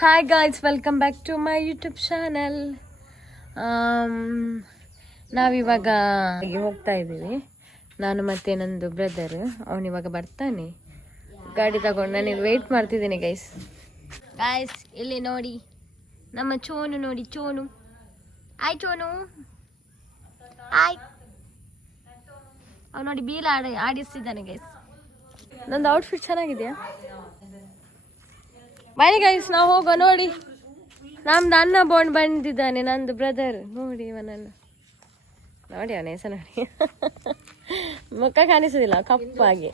Hi guys, welcome back to my YouTube channel. ನಾವಿವಾಗ ಹೋಗ್ತಾ ಇದ್ದೀವಿ, ನಾನು ಮತ್ತು ನಂದು ಬ್ರದರ್. ಅವನಿವಾಗ ಬರ್ತಾನೆ ಗಾಡಿ ತಗೊಂಡು. ನಾನು ವೆಯ್ಟ್ ಮಾಡ್ತಿದ್ದೀನಿ ಗೈಸ್. ಇಲ್ಲಿ ನೋಡಿ ನಮ್ಮ ಚೋನು, ನೋಡಿ ಚೋನು. ಆಯ್ ಚೋನು, ಆಯ್. ಅವ್ನು ನೋಡಿ ಬೀಲ ಆಡಿಸ್ತಿದ್ದಾನೆ ಗೈಸ್. ನಂದು ಔಟ್ಫಿಟ್ ಚೆನ್ನಾಗಿದೆಯಾ? ಬನ್ನಿ ಗೈಸ್, ನಾವು ಹೋಗೋ. ನೋಡಿ ನಮ್ದು ಅನ್ನ ಬೋಂಡ್ ಬಂದಿದ್ದಾನೆ, ನಂದು ಬ್ರದರ್. ನೋಡಿ ಇವನನ್ನು ನೋಡಿ, ಅವನ ಹೆಸರು ನೋಡಿ. ಮುಖ ಕಾಣಿಸೋದಿಲ್ಲ, ಕಪ್ಪಾಗಿ.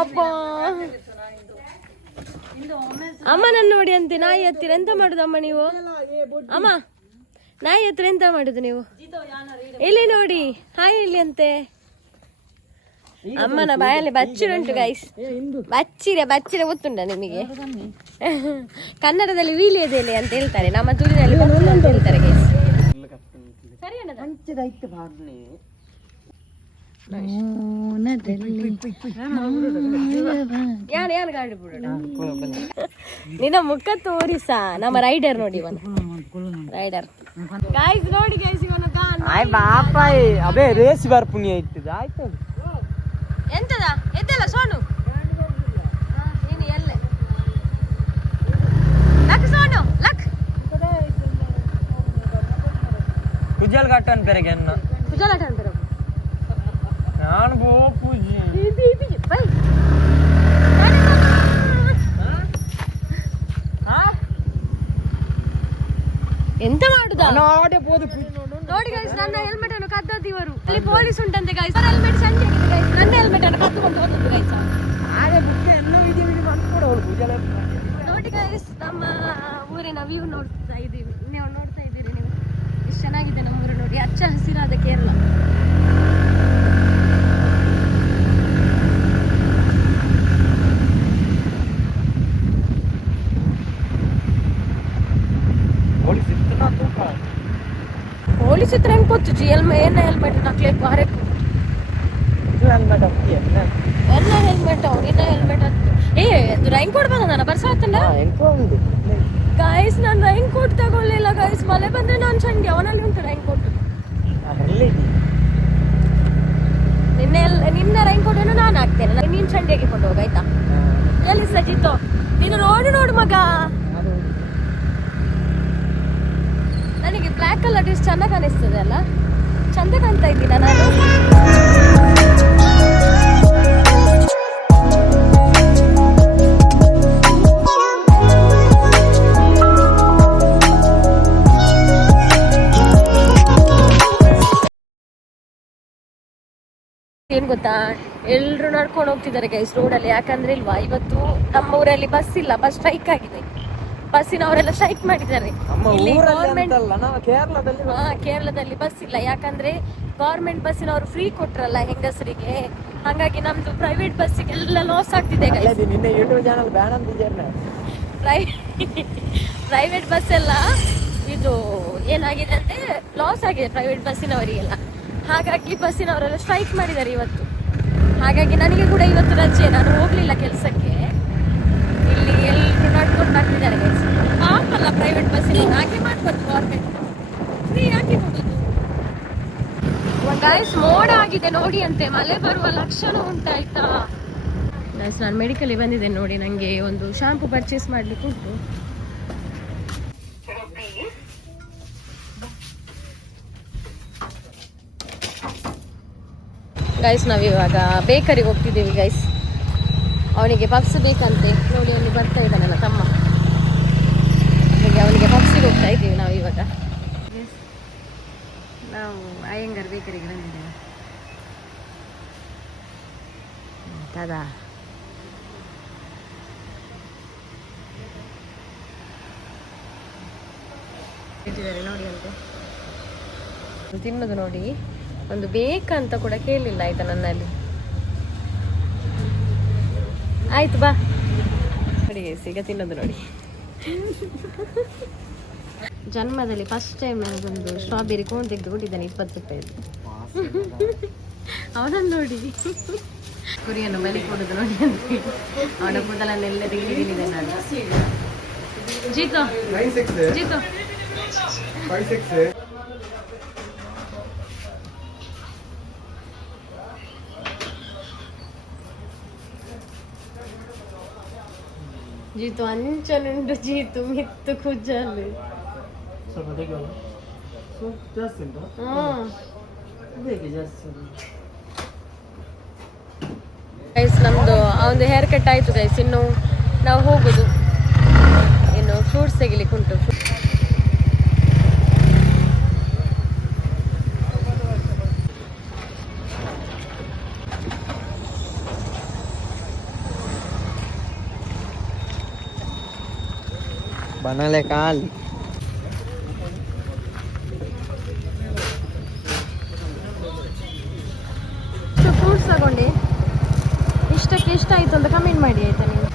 ಅಪ್ಪ, ಅಮ್ಮನನ್ನು ನೋಡಿ ಅಂತೆ. ನಾಯಿ ಹತ್ತಿರ ಎಂತ ಮಾಡುದು ಅಮ್ಮ ನೀವು? ಅಮ್ಮ, ನಾಯಿ ಹತ್ರ ಎಂತ ಮಾಡುದು ನೀವು? ಇಲ್ಲಿ ನೋಡಿ, ಹಾಯ್ ಇಲ್ಲಿ ಅಂತೆ. ಅಮ್ಮನ ಬಾಯಲ್ಲಿ ಬಚ್ಚಿರುಂಟು ಗೈಸ್. ಬಚ್ಚಿರೆ ಗೊತ್ತುಂಟ ನಿಮಗೆ? ಕನ್ನಡದಲ್ಲಿ ವೀಳ್ಯದೆಲೆ ಅಂತ ಹೇಳ್ತಾರೆ, ನಮ್ಮ ತುಳಿನಲ್ಲಿ ಬಚ್ಚಲು ಅಂತ ಹೇಳ್ತಾರೆ ಗೈಸ್. ನಿನ್ನ ಮುಖ ತೋರಿಸ. ನಮ್ಮ ರೈಡರ್ ನೋಡಿ, ರೈಡರ್ ಗೈಸ್. ನೋಡಿ ಗೈಸ್, ಇವನ ಅಬೇ ರೇಸ್ ಬರ್ಪುಣಿ ಆಯ್ತದ. ಆಯ್ತು ಎಂತದ ಎದ್ದಲ್ಲ ಸೋನು. ನೀನು ಎಲ್ಲೆ ಲಕ್ ಸೋನು, ಲಕ್ ಕುಜಲ್ ಘಟ್ಟನ್ ಪೆರೆಗೆ ಅನ್ನ ಕುಜಲ್ ಘಟ್ಟನ್ ಪೆರೆಗೆ ನಾನು ಬೋ ಪೂಜಿ ಬೈ. ಎಂತ ಮಾಡುದಾ? ನೋಡಿ ಗೈಸ್, ನನ್ನ ಹೆಲ್ಮೆಟ್ ಅನ್ನು ಕದ್ದದ್ದು ಇವರು. ಅಲ್ಲಿ ಪೊಲೀಸ್ ಉಂಟಂತೆ ಗೈಸ್. ಹೆಲ್ಮೆಟ್ ಸಂಜೆ ಆಗಿದೆ ಗೈಸ್. ನನ್ನ ಹೆಲ್ಮೆಟ್ ಅನ್ನು ಕದ್ದುಕೊಂಡು ಹೋದದ್ದು ಗೈಸ್. ನೋಡಿ ಗೈಸ್, ನಮ್ಮ ಊರಿನ ವ್ಯೂ ನೋಡ್ತಾ ಇದ್ದೀವಿ. ನೀವು ನೋಡ್ತಾ ಇದ್ದೀರಿ, ನೀವು ಎಷ್ಟು ಚೆನ್ನಾಗಿದೆ ನಮ್ಮ ಊರು ನೋಡಿ. ಹಚ್ಚ ಹಸಿರಾದ ಕೇರಳ. ಪೊಲೀಸ್ ಹತ್ರ ಹೆಂಗ್ ಗೊತ್ತು? ಏನ ಹೆಲ್ಮೆಟ್ ನಕ್ಲೇಕ್ ಬಾರೆ ಎಲ್ಲ ಹೆಲ್ಮೆಟ್ ಅವ್. ನಿನ್ನ ಹೆಲ್ಮೆಟ್ ಹತ್ತು. ಅದು ರೈನ್ ಕೋಟ್ ಬಂದ ಬರ್ಸ ಆತಲ್ಲ ಗೈಸ್. ನಾನು ರೈನ್ ಕೋಟ್ ತಗೊಳ್ಳಿಲ್ಲ ಗೈಸ್. ಮಳೆ ಬಂದ್ರೆ ನಾನು ಚಂಡಿ. ಅವನಲ್ಲಿ ಉಂಟು ರೈನ್ ಕೋಟ್. ನಿನ್ನ ರೈನ್ ಕೋಟ್ ಅನ್ನು ನಾನು ಹಾಕ್ತೇನೆ. ನೀನ್ ಚಂಡಿಯಾಗಿ ಕೊಂಡು ಹೋಗ ಆಯ್ತಾ? ಎಲ್ಲಿ ಸಜಿತ್ತು ನೀನು? ನೋಡು ಮಗ, ನನಗೆ ಬ್ಲ್ಯಾಕ್ ಕಲರ್ ಡ್ರೆಸ್ ಚೆನ್ನಾಗಿ ಕಾಣಿಸ್ತದೆ ಅಲ್ಲ? ಚಂದ ಕಾಣ್ತಾ ಇದ್ದೀನ ನಾನು? ಏನ್ ಗೊತ್ತಾ, ಎಲ್ರು ನಡ್ಕೊಂಡು ಹೋಗ್ತಿದ್ದಾರೆ ಗೈಸ್ ರೋಡಲ್ಲಿ. ಯಾಕಂದ್ರೆ ಇಲ್ವಾ, ಇವತ್ತು ನಮ್ಮ ಊರಲ್ಲಿ ಬಸ್ ಇಲ್ಲ, ಬಸ್ ಸ್ಟ್ರೈಕ್ ಆಗಿದೆ. ಬಸ್ಸಿನವರೆಲ್ಲ ಸ್ಟ್ರೈಕ್ ಮಾಡಿದ್ದಾರೆ. ಕೇರಳದಲ್ಲಿ ಬಸ್ ಇಲ್ಲ. ಯಾಕಂದ್ರೆ ಗೌರ್ಮೆಂಟ್ ಬಸ್ಸಿನವರು ಫ್ರೀ ಕೊಟ್ರಲ್ಲ ಹೆಂಗಸರಿಗೆ. ಹಾಗಾಗಿ ನಮ್ದು ಪ್ರೈವೇಟ್ ಬಸ್ಸಿಗೆಲ್ಲ ಲಾಸ್ ಆಗ್ತಿದೆ. ಪ್ರೈವೇಟ್ ಬಸ್ ಎಲ್ಲ ಇದು ಏನಾಗಿದೆ ಅಂದ್ರೆ ಲಾಸ್ ಆಗಿದೆ ಪ್ರೈವೇಟ್ ಬಸ್ಸಿನವರಿಗೆಲ್ಲ. ಹಾಗಾಗಿ ಬಸ್ಸಿನವರೆಲ್ಲ ಸ್ಟ್ರೈಕ್ ಮಾಡಿದ್ದಾರೆ ಇವತ್ತು. ಹಾಗಾಗಿ ನನಗೆ ಕೂಡ ಇವತ್ತು ರಜೆ, ನಾನು ಹೋಗ್ಲಿಲ್ಲ ಕೆಲಸಕ್ಕೆ. ಇಲ್ಲಿ ಎಲ್ಲರೂ ನಡ್ಕೊಂಡು ಬರ್ತಿದ್ದಾರೆ ಗೈಸ್. ಪಾಪಲ್ಲ ಪ್ರೈವೇಟ್ ಬಸ್ಸಿನವ್ರು. ಹಾಗೆ ಮಾಡ್ಬೋದು, ಗೌರ್ಮೆಂಟ್ ಫ್ರೀ ಹಾಕಿ ಕೊಡುದು ಗೈಸ್. ಮೋಡ ಆಗಿದೆ ನೋಡಿ ಅಂತೆ, ಮಳೆ ಬರುವ ಲಕ್ಷಣ ಉಂಟಾಯ್ತಾ ಗೈಸ್. ನಾನು ಮೆಡಿಕಲ್ಗೆ ಬಂದಿದ್ದೇನೆ ನೋಡಿ. ನನಗೆ ಒಂದು ಶಾಂಪು ಪರ್ಚೇಸ್ ಮಾಡ್ಲಿಕ್ಕೆ ಉಂಟು. ಗೈಸ್, ನಾವಿವಾಗ ಬೇಕರಿಗೆ ಹೋಗ್ತಿದ್ದೀವಿ ಗೈಸ್. ಅವನಿಗೆ ಪಪ್ಸ್ ಬೇಕಂತೆ ನೋಡಿ, ಅಲ್ಲಿ ಬರ್ತಾ ಇದ್ದಾನೆ ನನ್ನ ತಮ್ಮ. ಅವನಿಗೆ ಪಪ್ಸಿಗೆ ಹೋಗ್ತಾ ಇದ್ದೀವಿ ನಾವು ಇವಾಗ. ನಾವು ಅಯ್ಯಂಗಾರ್ ಬೇಕರಿಗೆ ಬಂದಿದ್ದೇವೆ. ತದಾ ಇಟ್ಟಿದ್ದಾರೆ ನೋಡಿ ಅಂತೆ. ತಿನ್ನೋದು ನೋಡಿ. ಒಂದು ಬೇಕಂತ ಕೂಡ ಕೇಳಲಿಲ್ಲ ಆಯ್ತಾ ನನ್ನಲ್ಲಿ. ಆಯ್ತು ಬಾ ನೋಡಿ ಈಗ ತಿನ್ನೋದು ನೋಡಿ. ಜನ್ಮದಲ್ಲಿ ಫಸ್ಟ್ ಟೈಮ್ ನನಗೊಂದು ಸ್ಟ್ರಾಬೆರಿ ಕೋನ್ ತೆಗೆದು ಕೊಟ್ಟಿದ್ದಾನೆ 20 ರೂಪಾಯಿದು. ಅವನನ್ನು ನೋಡಿ ಕುರಿಯನ್ನು ಬಲಿ ಕೊಡುದು ನೋಡಿ ಅಂತ ಹೇಳಿ ಅವನ ಕೂದಲನ್ನೆಲ್ಲ ತೆಗೆದಿದೆ ನಾನು. ಜೀತು ಜೀತು ಜೀತು ಅಂಚನುಂಟು ಜೀತು ಮಿತ್ತು ಕುಜ್ಜಲು. ಗೈಸ್ ನಮ್ದು ಒಂದು ಹೇರ್ ಕಟ್ ಆಯ್ತು ಗೈಸ್. ಇನ್ನು ನಾವು ಹೋಗುದು, ಇನ್ನು ಫ್ರೂಟ್ಸ್ ತೆಗಿಲಿಕ್ಕೆ ಉಂಟು. बनाले काल ಫ್ರೂಟ್ಸ್ ತಗೊಂಡು ಇಷ್ಟಕ್ಕೆ ಎಷ್ಟು ಆಯಿತು ಅಂತ ಕಮೆಂಟ್ ಮಾಡಿ ಆಯ್ತಾ ನೀವು.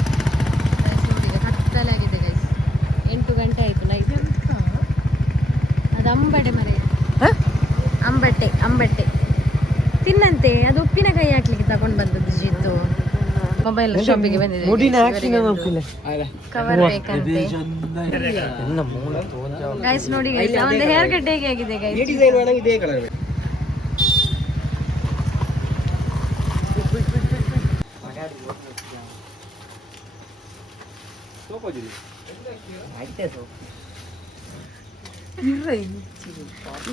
ಕತ್ತಲೆ ಆಗಿದೆ ಗೈಸ್, 8 ಗಂಟೆ ಆಯಿತು ನೈಟ್. ಅದು ಅಂಬಟೆ ಮರೆ, ಅಂಬಟ್ಟೆ ಅಂಬಟ್ಟೆ ತಿನ್ನಂತೆ. ಅದು ಉಪ್ಪಿನಕಾಯಿ ಹಾಕ್ಲಿಕ್ಕೆ ತಗೊಂಡು ಬಂದದ್ದು ಜೀತು. ಮೊಬೈಲ್ ಶಾಪಿಗೆ ಬಂದಿದೆ, ಕವರ್ ಬೇಕಂತೆ ಗೈಸ್. ನೋಡಿ ಗೈಸ್ ಒಂದು ಹೇರ್ ಕಟ್ ಹೇಗೆ ಆಗಿದೆ ಗೈಸ್.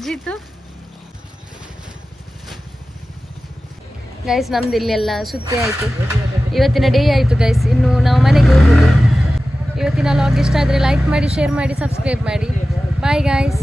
ಜೀತು ಗೈಸ್ ನಮ್ದು ಇಲ್ಲೆಲ್ಲ ಸುತ್ತಿ ಆಯಿತು. ಇವತ್ತಿನ ಡೇ ಆಯಿತು ಗೈಸ್. ಇನ್ನು ನಾವು ಮನೆಗೆ ಹೋಗುದು. ಇವತ್ತಿನ ಲಾಗ್ ಇಷ್ಟ ಆದರೆ ಲೈಕ್ ಮಾಡಿ, ಶೇರ್ ಮಾಡಿ, ಸಬ್ಸ್ಕ್ರೈಬ್ ಮಾಡಿ. Bye guys.